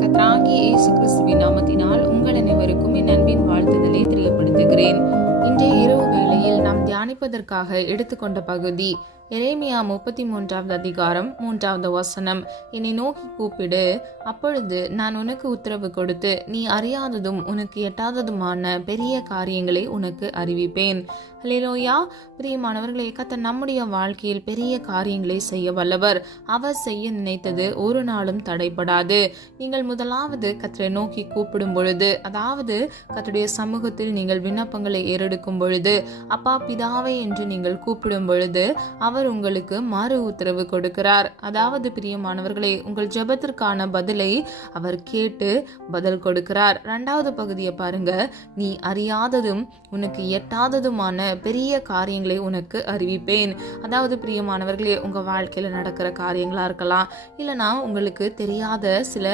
கர்த்தராகிய இயேசு கிறிஸ்துவின் நாமத்தினால் உங்கள் அனைவருக்கும் என் அன்பின் வாழ்த்துதலை தெரியப்படுத்துகிறேன். இன்றைய இரவு வேளையில் நாம் தியானிப்பதற்காக எடுத்துக்கொண்ட பகுதி எரேமியா 33வது அதிகாரம் 3வது வசனம். என்னை நோக்கி கூப்பிடு, அப்பொழுது நான் உனக்கு உத்தரவு கொடுத்து நீ அறியாததும் உனக்கு எட்டாததுமான பெரிய காரியங்களை உனக்கு அறிவிப்பேன். ஹல்லேலூயா. பிரியமானவர்களே, கர்த்தர் நம்முடைய வாழ்க்கையில் பெரிய காரியங்களை செய்ய வல்லவர். அவர் செய்ய நினைத்தது ஒரு நாளும் தடைபடாது. நீங்கள் முதலாவது கர்த்தரை நோக்கி கூப்பிடும் பொழுது, அதாவது கர்த்தருடைய சமூகத்தில் நீங்கள் விண்ணப்பங்களை ஏறெடுக்கும் பொழுது, அப்பா பிதாவே என்று நீங்கள் கூப்பிடும் பொழுது அவர் உங்களுக்கு மறு உத்தரவு கொடுக்கிறார். அதாவது பிரியமானவர்களே, உங்கள் ஜெபத்திற்கான பதிலை அவர் கேட்டு பதில் கொடுக்கிறார். 2வது பகுதியை பாருங்க. நீ அறியாததும் உனக்கு எட்டாததுமான பெரிய காரியங்களை உனக்கு அறிவிப்பேன். அதாவது பிரியமானவர்களே, உங்க வாழ்க்கையில நடக்கிற காரியங்களா இருக்கலாம், இல்லைனா உங்களுக்கு தெரியாத சில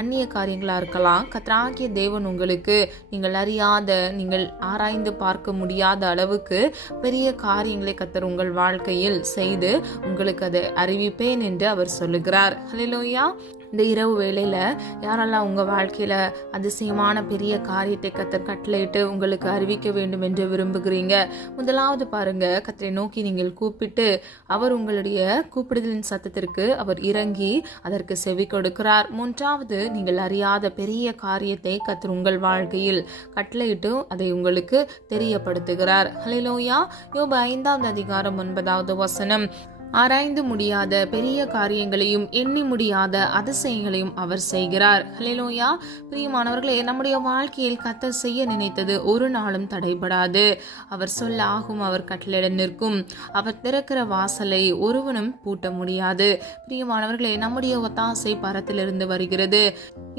அந்நிய காரியங்களா இருக்கலாம். கர்த்தராகிய தேவன் உங்களுக்கு நீங்கள் அறியாத, நீங்கள் ஆராய்ந்து பார்க்க முடியாத அளவுக்கு பெரிய காரியங்களை கர்த்தர் உங்கள் வாழ்க்கையில் செய்து உங்களுக்கு அதை அறிவிப்பேன் என்று அவர் சொல்லுகிறார். ஹல்லேலூயா. இந்த இரவு வேளையில யாரெல்லாம் உங்க வாழ்க்கையில அதிசயமான பெரிய காரியத்தை கர்த்தர் கட்டளையிட்டு உங்களுக்கு அறிவிக்க வேண்டும் என்று விரும்புகிறீங்க, முதலாவது பாருங்க, கர்த்தரை நோக்கி நீங்கள் கூப்பிட்டு அவர் உங்களுடைய கூப்பிடுதலின் சத்தத்திற்கு அவர் இறங்கி அதற்கு செவி கொடுக்கிறார். 3வது, நீங்கள் அறியாத பெரிய காரியத்தை கர்த்தர் உங்கள் வாழ்க்கையில் கட்டளையிட்டு அதை உங்களுக்கு தெரியப்படுத்துகிறார். ஹல்லேலூயா. யோபு 5வது அதிகாரம் 9வது வசனம். ஆராய்ந்து முடியாத பெரிய காரியங்களையும் எண்ணி முடியாத அதிசயங்களையும் அவர் செய்கிறார். ஹல்லேலூயா. பிரியமானவர்களே, நம்முடைய வாழ்க்கையில் கர்த்தர் செய்ய நினைத்தது ஒரு நாளும் தடைபடாது. அவர் சொல்ல ஆகும், அவர் கட்டளையிட நிற்கும். அவர் திறக்கிற வாசலை ஒருவனும் பூட்ட முடியாது. பிரியமானவர்களே, நம்முடைய ஒத்தாசை பரத்திலிருந்து வருகிறது.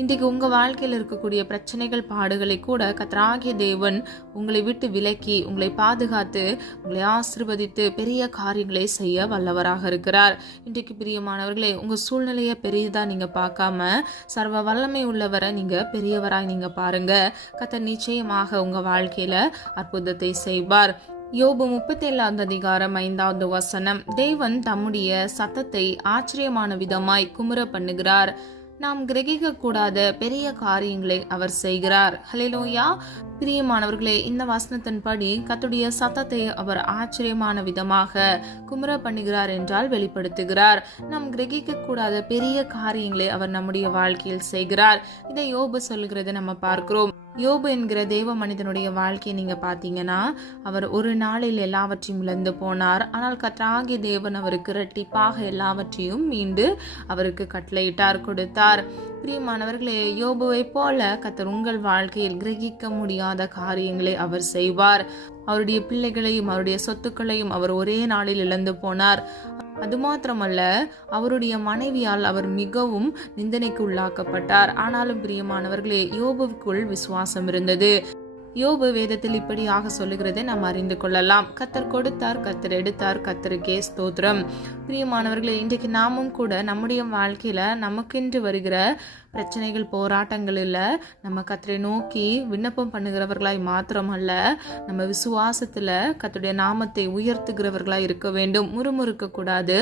இன்றைக்கு உங்க வாழ்க்கையில் இருக்கக்கூடிய பிரச்சனைகள், பாடுகளை கூட கர்த்தராகிய தேவன் உங்களை விட்டு விலக்கி உங்களை பாதுகாத்து உங்களை ஆசீர்வதித்து பெரிய காரியங்களை செய்ய வல்லவர் இருக்கிறார். இன்றைக்கு பிரியமானவர்களே, உங்க சூழ்நிலையை பெரியதா நீங்க பார்க்காம சர்வ வல்லமை உள்ளவரை நீங்க பெரியவராய் நீங்க பாருங்க. கர்த்தர் நிச்சயமாக உங்க வாழ்க்கையில அற்புதத்தை செய்வார். யோபு 37வது அதிகாரம் 5வது வசனம். தேவன் தம்முடைய சத்தத்தை ஆச்சரியமான விதமாய் குமுற பண்ணுகிறார். நாம் கிரகிக்க கூடாத பெரிய காரியங்களை அவர் செய்கிறார். ஹல்லேலூயா. பிரியமானவர்களே, இந்த வசனத்தின்படி கர்த்தருடைய சத்தத்தை அவர் ஆச்சரியமான விதமாக குமுற பண்ணுகிறார் என்றால் வெளிப்படுத்துகிறார். நாம் கிரகிக்க கூடாத பெரிய காரியங்களை அவர் நம்முடைய வாழ்க்கையில் செய்கிறார். இதை யோபு சொல்கிறது நம்ம பார்க்கிறோம். யோபு என்கிற தேவ மனிதனுடைய வாழ்க்கையை நீங்க பாத்தீங்கன்னா, அவர் ஒரு நாளில் எல்லாவற்றையும் இழந்து போனார். ஆனால் கர்த்தராகிய தேவன் அவருக்கு இரட்டிப்பாக எல்லாவற்றையும் மீண்டு அவருக்கு கட்டளையிட்டார், கொடுத்தார். பிரியமானவர்களே, யோபுவை போல கர்த்தர் உங்கள் வாழ்க்கையில் கிரகிக்க முடியாத காரியங்களை அவர் செய்வார். அவருடைய பிள்ளைகளையும் அவருடைய சொத்துக்களையும் அவர் ஒரே நாளில் இழந்து போனார். அது மாத்திரமல்ல, அவருடைய மனைவியால் அவர் மிகவும் நிந்தனைக்கு உள்ளாக்கப்பட்டார். ஆனாலும் பிரியமானவர்களே, யோபுவுக்குள் விசுவாசம் இருந்தது. யோபு வேதத்தில் இப்படியாக சொல்லுகிறதை நாம் அறிந்து கொள்ளலாம். கர்த்தர் கொடுத்தார், கர்த்தர் எடுத்தார், கர்த்தருக்கே ஸ்தோத்திரம். பிரியமானவர்களே, இன்றைக்கு நாமும் கூட நம்முடைய வாழ்க்கையில நமக்கென்று வருகிற பிரச்சனைகள், போராட்டங்கள் இல்ல, நம்ம கர்த்தரை நோக்கி விண்ணப்பம் பண்ணுகிறவர்களாய் மாத்திரமல்ல, நம்ம விசுவாசத்துல கர்த்தருடைய நாமத்தை உயர்த்துகிறவர்களாய் இருக்க வேண்டும். முறுமுறுக்க கூடாது,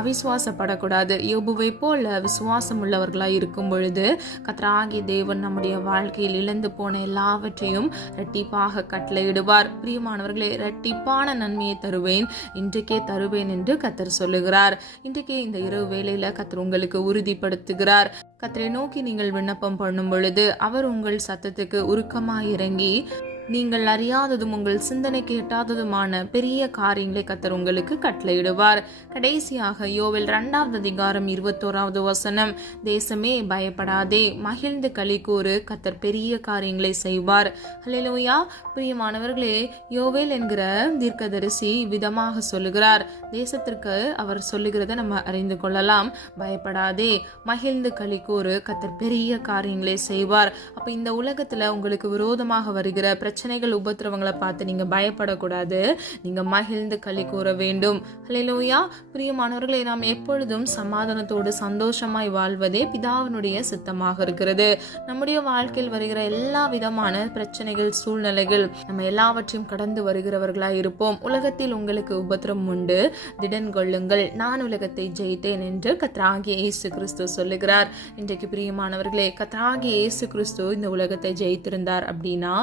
அவிசுவாசப்படக்கூடாது. யோபுவை போல விசுவாசம் உள்ளவர்களாய் இருக்கும் பொழுது கர்த்தராகிய தேவன் நம்முடைய வாழ்க்கையில் இழந்து போன எல்லாவற்றையும் இரட்டிப்பாக கட்டளையிடுவார். பிரியமானவர்களே, இரட்டிப்பான நன்மையை தருவேன், இன்றைக்கே தருவேன் என்று கர்த்தர் சொல்லுகிறார். இன்றைக்கு இந்த இரவு வேளையில கர்த்தர் உங்களுக்கு உறுதிப்படுத்துகிறார். கர்த்தரை நோக்கி நீங்கள் விண்ணப்பம் பண்ணும் பொழுது அவர் உங்கள் சத்தத்துக்கு உருக்கமாய் இறங்கி நீங்கள் அறியாததும் உங்கள் சிந்தனைக்கு எட்டாததுமான பெரிய காரியங்களை கர்த்தர் உங்களுக்கு கட்டளையிடுவார். கடைசியாக யோவேல் 2வது அதிகாரம் 21வது வசனம். தேசமே பயப்படாதே, மகிழ்ந்து களி கூறு, கர்த்தர் பெரிய காரியங்களை செய்வார். ஹல்லேலூயா. பிரியமானவர்களே, யோவேல் என்கிற தீர்க்கதரிசி விதமாக சொல்லுகிறார். தேசத்திற்கு அவர் சொல்லுகிறத நம்ம அறிந்து கொள்ளலாம். பயப்படாதே, மகிழ்ந்து களி கூறு, கர்த்தர் பெரிய காரியங்களை செய்வார். அப்ப இந்த உலகத்துல உங்களுக்கு விரோதமாக வருகிற பிரச்சனை பிரச்சனைகள் உபத்திரவங்களை பார்த்து நீங்க பயப்படக்கூடாது. நீங்க மகிழ்ந்து களி கூற வேண்டும். ஹல்லேலூயா. பிரியமானவர்களே, நாம் எப்பொழுதும் சமாதானத்தோடு சந்தோஷமாய் வாழ்வதே பிதாவினுடைய சித்தமாக இருக்கிறது. நம்முடைய வாழ்க்கையில் வருகிற எல்லா விதமான பிரச்சனைகள், சூழ்நிலைகள், நம்ம எல்லாவற்றையும் கடந்து வருகிறவர்களாய் இருப்போம். உலகத்தில் உங்களுக்கு உபத்திரம் உண்டு, திடன் கொள்ளுங்கள், நான் உலகத்தை ஜெயித்தேன் என்று கர்த்தராகிய இயேசு கிறிஸ்து சொல்லுகிறார். இன்றைக்கு பிரியமானவர்களே, கர்த்தராகிய இயேசு கிறிஸ்து இந்த உலகத்தை ஜெயித்திருந்தார் அப்படின்னா,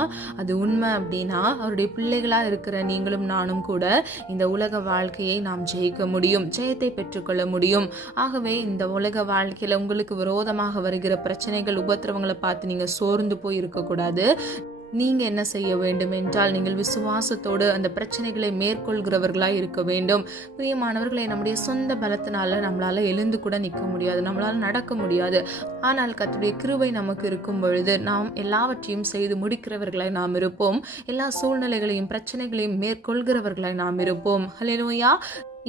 அது உண்மை அப்படின்னா, அவருடைய பிள்ளைகளா இருக்கிற நீங்களும் நானும் கூட இந்த உலக வாழ்க்கையை நாம் ஜெயிக்க முடியும், ஜெயத்தை பெற்றுக்கொள்ள முடியும். ஆகவே இந்த உலக வாழ்க்கையில உங்களுக்கு விரோதமாக வருகிற பிரச்சனைகள், உபத்திரவங்களை பார்த்து நீங்க சோர்ந்து போய் இருக்கக்கூடாது. நீங்க என்ன செய்ய வேண்டும் என்றால், நீங்கள் விசுவாசத்தோடு அந்த பிரச்சனைகளை மேற்கொள்கிறவர்களாய் இருக்க வேண்டும். பிரியமானவர்களை, நம்முடைய சொந்த பலத்தினால நம்மளால எழுந்து கூட நிற்க முடியாது, நம்மளால நடக்க முடியாது. ஆனால் கர்த்தருடைய கிருபை நமக்கு இருக்கும் பொழுது நாம் எல்லாவற்றையும் செய்து முடிக்கிறவர்களாய் நாம் இருப்போம். எல்லா சூழ்நிலைகளையும் பிரச்சனைகளையும் மேற்கொள்கிறவர்களாய் நாம் இருப்போம். ஹல்லேலூயா.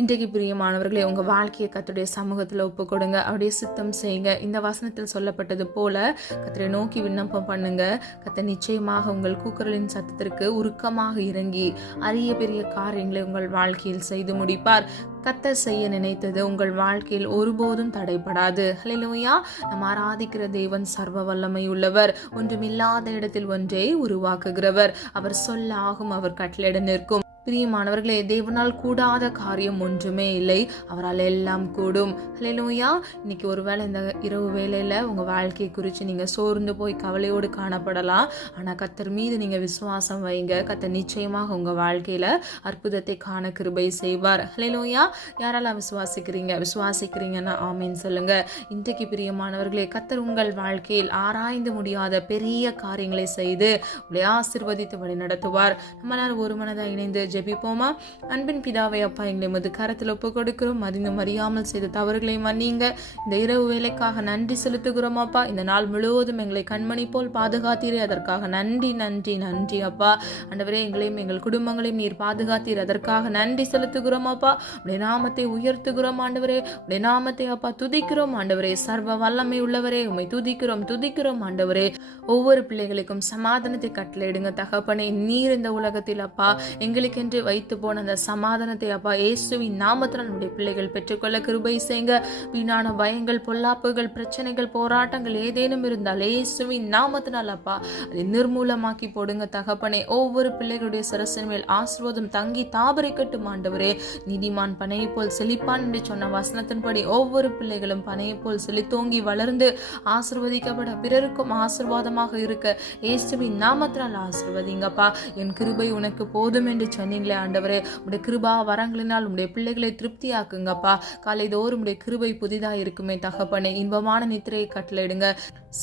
இன்றைக்கு பிரியமானவர்களே, உங்க வாழ்க்கையை கர்த்தருடைய சமூகத்துல ஒப்பு கொடுங்க, அவருடைய சித்தம் செய்யுங்க. இந்த வசனத்தில் சொல்லப்பட்டது போல கர்த்தரை நோக்கி விண்ணப்பம் பண்ணுங்க. கர்த்தர் நிச்சயமாக உங்கள் கூக்குரலின் சத்தத்திற்கு உருக்கமாக இறங்கி அரிய பெரிய காரியங்களை உங்கள் வாழ்க்கையில் செய்து முடிப்பார். கர்த்தர் செய்ய நினைத்தது உங்கள் வாழ்க்கையில் ஒருபோதும் தடைபடாது. ஹல்லேலூயா. நாம் ஆராதிக்கிற தேவன் சர்வ வல்லமை உள்ளவர், ஒன்றுமில்லாத இடத்தில் ஒன்றை உருவாக்குகிறவர். அவர் சொல்லாகும், அவர் கட்டளையிட நிற்கும். பிரியமானவர்களே, தேவனால் கூடாத காரியம் ஒன்றுமே இல்லை, அவரால் எல்லாம் கூடும். ஹல்லேலூயா. இன்னைக்கு ஒருவேளை இந்த இரவு வேளையில உங்க வாழ்க்கையை குறித்து நீங்க சோர்ந்து போய் கவலையோடு காணப்படலாம். ஆனா கர்த்தர் மீது நீங்க விசுவாசம் வைங்க. கர்த்தர் நிச்சயமாக உங்க வாழ்க்கையில அற்புதத்தை காண கிருபை செய்வார். ஹல்லேலூயா. யாரெல்லாம் விசுவாசிக்கிறீங்கன்னா ஆமீன் சொல்லுங்க. இன்றைக்கு பிரியமானவர்களே, கர்த்தர் உங்கள் வாழ்க்கையில் ஆராய்ந்து முடியாத பெரிய காரியங்களை செய்து உங்களை ஆசீர்வதித்து வழி நடத்துவார். நம்மளால் ஒரு மனதை இணைந்து ஜெபிப்போமா? அன்பின் பிதாவே, அப்பா, எங்களை உமது கரத்தில் ஒப்பு கொடுக்கிறோம். மதிந்தும் அறியாமல் செய்த தவறுகளை மன்னிங்க. இந்த இரவு வேலைக்காக நன்றி செலுத்துகிறோம் அப்பா. இந்த நாள் முழுவதும் எங்களை கண்மணி போல் பாதுகாத்தீரே, அதற்காக நன்றி நன்றி நன்றி அப்பா. ஆண்டவரே, எங்களையும் எங்கள் குடும்பங்களையும் நீர் பாதுகாத்தீர், அதற்காக நன்றி செலுத்துகிறோம் அப்பா. உடைய நாமத்தை உயர்த்துகிறோம் ஆண்டவரே, உடைய நாமத்தை அப்பா துதிக்கிறோம் ஆண்டவரே. சர்வ வல்லமை உள்ளவரே, உம்மை துதிக்கிறோம் ஆண்டவரே. ஒவ்வொரு பிள்ளைகளுக்கும் சமாதானத்தை கட்டளையிடுங்க தகப்பனே. நீர் இந்த உலகத்தில் அப்பா எங்களுக்கு என்று வைத்து போன அந்த சமாதானத்தை அப்பா இயேசுவின் நாமத்தில் நம்முடைய பிள்ளைகள் பெற்றுக்கொள்ள கிருபை செய்யுங்க. வீணான பயங்கள், பொல்லாப்புகள், பிரச்சனைகள், போராட்டங்கள் ஏதேனும் இருந்தால் இயேசுவின் நாமத்தினால் அப்பா அதை நிர்மூலமாக்கி போடுங்க தகப்பனே. ஒவ்வொரு பிள்ளைகளுடைய சரசின் மேல் ஆசீர்வாதம் தங்கி தாபரிக்கட்டும் ஆண்டவரே. நீதிமான் பனையை போல் செழிப்பான் என்று சொன்ன வசனத்தின்படி ஒவ்வொரு பிள்ளைகளும் பனையை போல் செழித்தோங்கி வளர்ந்து ஆசீர்வதிக்கப்பட பிறருக்கும் ஆசீர்வாதமாக இருக்க இயேசுவின் நாமத்தினால் ஆசீர்வதிங்கப்பா. என் கிருபை உனக்கு போதும் என்று சொன்னீங்களே ஆண்டவரே. உடைய கிருபா வரங்களினால் உடைய பிள்ளைகளை திருப்தியாக்குங்கப்பா. காலைதோறும் உடைய கிருபை புதிதாக இருக்குமே தகப்பனே. இன்பமான நித்திரையை கட்டளையிடுங்க.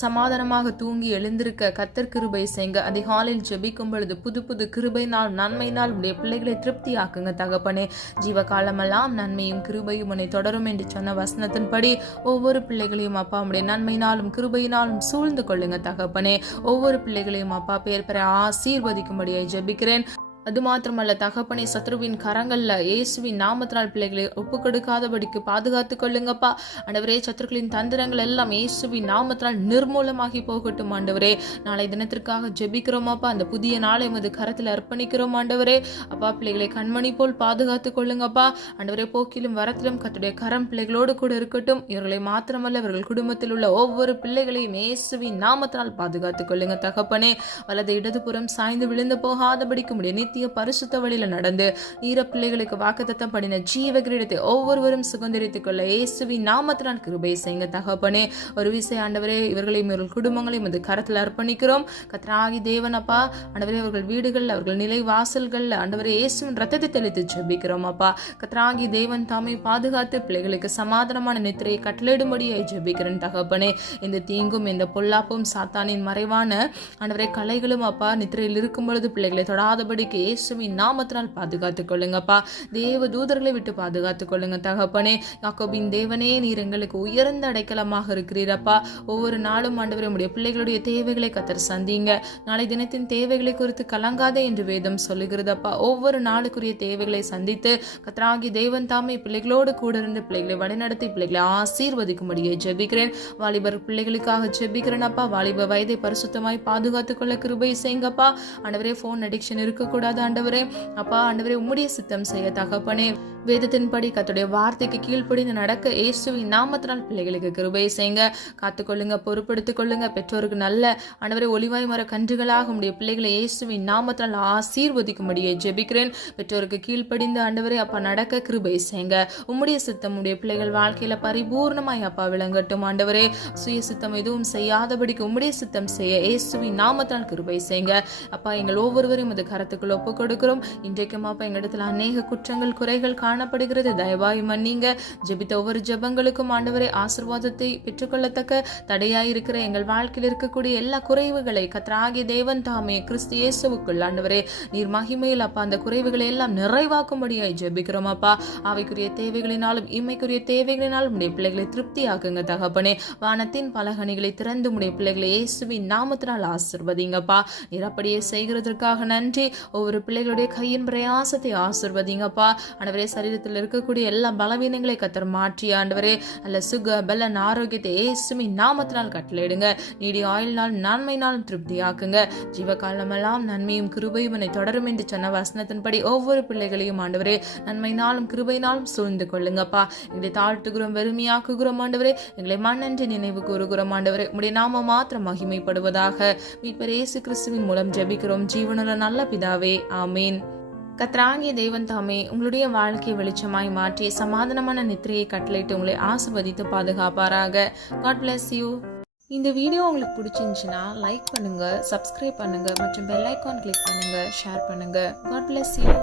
சமாதானமாக தூங்கி எழுந்திருக்க கர்த்தர் கிருபை செய்யுங்க. அதிகாலையில் ஜெபிக்கும் பொழுது புது புது கிருபையினால் நன்மையினால் உடைய பிள்ளைகளை திருப்தியாக்குங்க தகப்பனே. ஜீவ காலமெல்லாம் நன்மையும் கிருபையும் உன்னை தொடரும் என்று சொன்ன வசனத்தின்படி ஒவ்வொரு பிள்ளைகளையும் அப்பா உடைய நன்மையினாலும் கிருபையினாலும் சூழ்ந்து கொள்ளுங்க தகப்பனே. ஒவ்வொரு பிள்ளைகளையும் அப்பா பேர் பெற ஆசீர்வதிக்கும்படியாய் ஜெபிக்கிறேன். அது மாத்திரமல்ல தகப்பனே, சத்ருவின் கரங்கள்ல இயேசுவின் நாமத்தினால் பிள்ளைகளை ஒப்பு கொடுக்காதபடிக்கு பாதுகாத்து கொள்ளுங்கப்பா ஆண்டவரே. சத்துருக்களின் தந்திரங்கள் எல்லாம் இயேசுவின் நாமத்தினால் நிர்மூலமாகி போகட்டும் ஆண்டவரே. நாளை தினத்திற்காக ஜெபிக்கிறோமாப்பா. அந்த புதிய நாளை உமது கரத்தில் அர்ப்பணிக்கிறோம் ஆண்டவரே. அப்பா, பிள்ளைகளை கண்மணி போல் பாதுகாத்து கொள்ளுங்கப்பா ஆண்டவரே. போக்கிலும் வரத்திலும் கர்த்தருடைய கரம் பிள்ளைகளோடு கூட இருக்கட்டும். இவர்களை மாத்திரமல்ல, இவர்கள் குடும்பத்தில் உள்ள ஒவ்வொரு பிள்ளைகளையும் இயேசுவின் நாமத்தினால் பாதுகாத்து கொள்ளுங்க தகப்பனே. வலது இடதுபுறம் சாய்ந்து விழுந்து போகாதபடிக்கு முடிய பரிசுத்த வழியில நடந்து ஈர பிள்ளைகளுக்கு வாக்குத்தத்தம் பண்ணின ஜீவ கிரீடத்தை ஒவ்வொருவரும் சுதந்திரித்துக் கொள்ள இயேசுவின் நாமத்தினால் கிருபை செய்யுங்க தகப்பனே. ஒரு விசை ஆண்டவரே, இவர்களையும் இவர்கள் குடும்பங்களையும் இந்த கரத்தில் அர்ப்பணிக்கிறோம். கர்த்தராகி தேவன் அப்பா ஆண்டவரே, அவர்கள் வீடுகள், அவர்கள் நிலை வாசல்கள் ஆண்டவரே இயேசுவின் ரத்தத்தை தெளித்து ஜெபிக்கிறோம் அப்பா. கர்த்தராகி தேவன் தாமே பாதுகாத்து பிள்ளைகளுக்கு சமாதானமான நித்திரையை கட்டளையிடும்படியாய் ஜெபிக்கிறேன் தகப்பனே. இந்த தீங்கும் இந்த பொல்லாப்பும் சாத்தானின் மறைவான ஆண்டவரே கலைகளும் அப்பா நித்திரையில் இருக்கும் பொழுது பிள்ளைகளை தொடாதபடிக்கு இயேசுவின் நாமத்தினால் பாதுகாத்துக் கொள்ளுங்கப்பா. தேவ தூதர்களை விட்டு பாதுகாத்துக் கொள்ளுங்க தகப்பனே. யாக்கோபின் தேவனே, நீர் எங்களுக்கு உயர்ந்த அடைக்கலமாக இருக்கிறீரப்பா. ஒவ்வொரு நாளும் ஆண்டவரே உம்முடைய பிள்ளைகளுடைய தேவைகளை கத்தர் சந்திங்க. நாளை தினத்தின் தேவைகளை குறித்து கலங்காதே என்று வேதம் சொல்லுகிறதப்பா. ஒவ்வொரு நாளுக்குரிய தேவைகளை சந்தித்து கத்தராகி தேவன் தாமே பிள்ளைகளோடு கூட இருந்து பிள்ளைகளை வழிநடத்தி பிள்ளைகளை ஆசீர்வதிக்கும்படியே ஜெபிக்கிறேன். வாலிபர் பிள்ளைகளுக்காக ஜெபிக்கிறேன் அப்பா. வாலிப வயதை பரிசுத்தமாய் பாதுகாத்துக் கொள்ள கிருபை செய்யுங்கப்பா. ஆண்டவரே, போன் அடிக்ஷன் இருக்கக்கூடாது ஆண்டவரே. அப்பா ஆண்டவரே, உம்முடைய சித்தம் செய்ய தகப்பனே. வேதத்தின்படி கர்த்தருடைய வார்த்தைக்கு கீழ்ப்படிந்து நடக்க இயேசுவின் நாமத்தினால் பிள்ளைகளுக்கு கிருபை செய்யுங்க. காத்துக்கொள்ளுங்க, பொறுப்படுத்திக் கொள்ளுங்க. பெற்றோருக்கு நல்ல ஆண்டவரே ஒலிவாய் மர கன்றுகளாக உம்முடைய பிள்ளைகளை இயேசுவின் நாமத்தினால் ஆசீர்வதிக்கும்படியே ஜெபிக்கிறேன். பெற்றோருக்கு கீழ்ப்படிந்து ஆண்டவரே அப்பா நடக்க கிருபை செய்யுங்க. உம்முடைய சித்தம் உம்முடைய பிள்ளைகள் வாழ்க்கையில பரிபூர்ணமாய் அப்பா விளங்கட்டும் ஆண்டவரே. சுய சித்தம் எதுவும் செய்யாதபடிக்கு உம்முடைய சித்தம் செய்ய இயேசுவின் நாமத்தினால் கிருபை செய்யுங்க. அப்பா, எங்கள் ஒவ்வொருவரையும் அது கரத்துக்குள் ஒப்புக் கொடுக்கிறோம். இன்றைக்கும் அப்பா எங்களிடத்தில் அநேக குற்றங்கள் குறைகள் காணப்படுகிறது. தயவாய் மன்னிங்க. ஜெபித்த ஒவ்வொரு ஜெபங்களுக்கும் ஆண்டவரே ஆசீர்வாதத்தை பெற்றுக்கொள்ளத்தக்க தடையாயிருக்கிற எங்கள் வாழ்க்கையில் இருக்கக்கூடிய எல்லா குறைவுகளை கர்த்தராகிய தேவன் தாமே கிறிஸ்து இயேசுவுக்குள் ஆண்டவரே நீர் மகிமையில் அப்பா அந்த குறைவுகளை எல்லாம் நிறைவாக்கும்படியாய் ஜெபிக்கிறோம் அப்பா. அவைக்குரிய தேவைகளினாலும் இம்மைக்குரிய தேவைகளினாலும் உடைய பிள்ளைகளை திருப்தியாக்குங்க தகப்பனே. வானத்தின் பலகணிகளை திறந்து உடைய பிள்ளைகளை இயேசுவின் நாமத்தினால் ஆசீர்வதிங்கப்பா. நீர் அப்படியே செய்கிறதற்காக நன்றி. ஒவ்வொரு பிள்ளைகளுடைய கையின் பிரயாசத்தை ஆசீர்வதிங்கப்பா. ஆண்டவரே, சரீரத்தில் இருக்கக்கூடிய எல்லா பலவீனங்களை கத்தர் மாற்றி ஆண்டவரே அல்ல சுக பலன் ஆரோக்கியத்தை இயேசுவின் நாமத்தினால் கட்டளையிடுங்க. நீடி ஆயுள்னால் நன்மையினாலும் திருப்தியாக்குங்க. ஜீவகாலமெல்லாம் நன்மையும் கிருபையும் என்னை தொடரும் என்று சொன்ன வசனத்தின்படி ஒவ்வொரு பிள்ளைகளையும் ஆண்டவரே நன்மையினாலும் கிருபையினாலும் சூழ்ந்து கொள்ளுங்கப்பா. எங்களை தாழ்த்துகிறோம், வெறுமையாக்குகிறோம் ஆண்டவரே. எங்களை மண்ணென்று நினைவு கூறுகிறோம் ஆண்டவரே. உம்முடைய நாம மாத்திரம் மகிமைப்படுவதாக மீட்பர் இயேசு கிறிஸ்துவின் மூலம் ஜெபிக்கிறோம் ஜீவனுள்ள நல்ல பிதாவே, ஆமீன். கர்த்தராகிய தேவன் தாமே உங்களுடைய வாழ்க்கையை வெளிச்சமாய் மாற்றி சமாதானமான நித்திரையை கட்டளையிட்டு உங்களை ஆசீர்வதித்து பாதுகாப்பாராக. God bless you. இந்த வீடியோ உங்களுக்கு பிடிச்சிருந்துச்சுன்னா லைக் பண்ணுங்க, சப்ஸ்கிரைப் பண்ணுங்க மற்றும் பெல் ஐகான் கிளிக் பண்ணுங்க, ஷேர் பண்ணுங்க. God bless you.